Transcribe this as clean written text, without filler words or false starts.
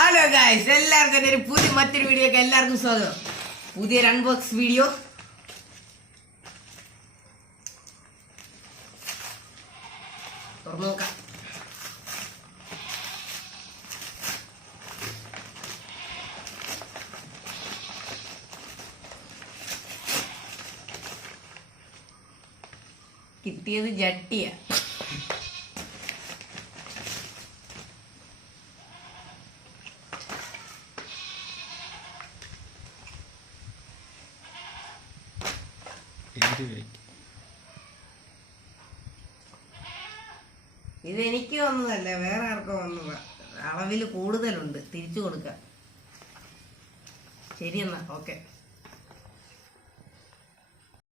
Hello guys, എല്ലാവർക്കും ഒരു മറ്റൊരു വീഡിയോക്ക് എല്ലാവർക്കും സ്വാഗതം. പുതിയൊരു അൺബോക്സ് വീഡിയോ. തുറന്നു നോക്കാം. കിട്ടിയത് ജട്ടിയാ. ഇതെനിക്ക് വന്നതല്ല, വേറെ ആർക്കോ വന്നതാ. അളവിൽ കൂടുതലുണ്ട്, തിരിച്ചു കൊടുക്കാം. ശരി എന്നാ, ഓക്കെ.